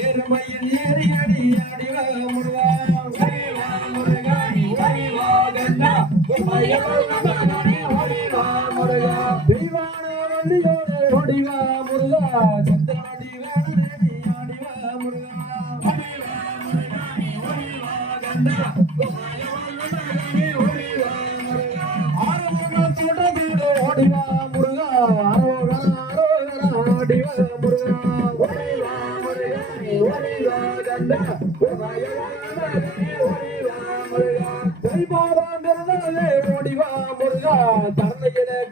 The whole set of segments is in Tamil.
ஏறுமையில் ஏறி அடி அடிவா முருகா முருகா முருகா தெய்வான முருகா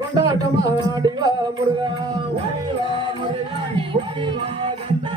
கொண்டாட்டமா ஆடிவா முருகா ஓடிவா முருகா ஓடிவா கந்தா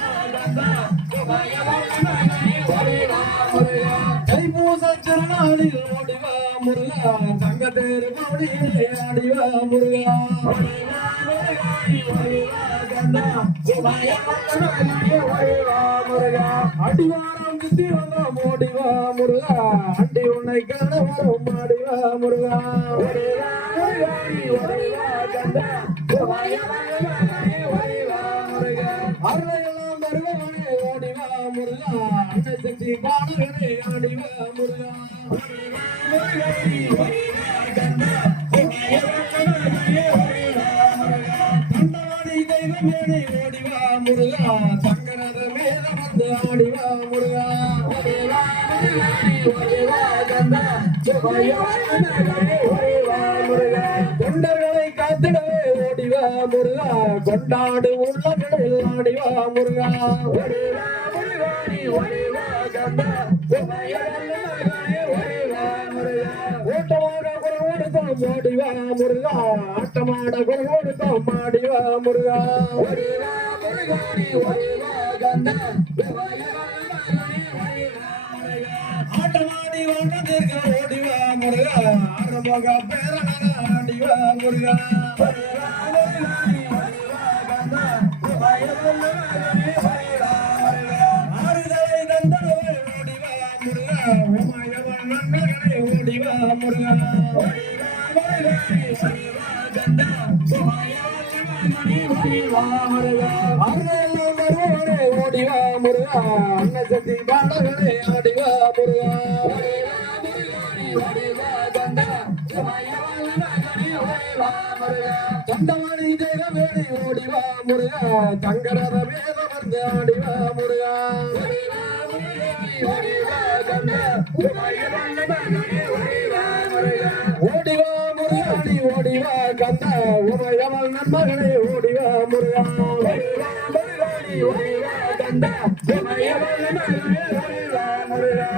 திருநாளில் ஓடிவா முருகா தங்க தேர் கோடியிலே ஆடிவா முருகா அடிவாரம் சுத்தி வந்தோம் ஓடிவா முருகா. அண்டி உன்னை காண வரும் ஆடிவா முருகா அருளையெல்லாம் வருவானே முருகா அன்னை சக்தி முருகா ஓடிவா முருகா சங்கரத மேல வந்து ஆடிவா முருகா தொண்டர்களை காத்திடவே ஓடிவா முருகா கொண்டாடு உள்ளங்களில் ஆடிவா முருகா ஓடிவா முருகா. ஆட்டமாட குரவோடுத்தோம் ஆடிவா முருகா. ஆட்டமாடி வந்ததற்கு ஓடிவா முருகா. ஆரம்பக பேரண ஆடிவா முருகா. ஆறுதலை ஓடிவா முருகா அருளெல்லாம் வருவனே ஓடிவா முருகா அன்னசக்தி பாடகனே ஆடிவா முருகா தண்டவாணி தேவவேணி ஓடிவா முருகா தங்கரத வேத வந்து ஆடிவா முருகா ஓடிவா ஓடிவா முருகாணி ஓடிவா கந்தா. உமையவள் நண்பர்களே ஓடிவா முருகாணி ஓடிவா கந்தா. உமையவள் நண்பர்களே ஓடிவா முருகா.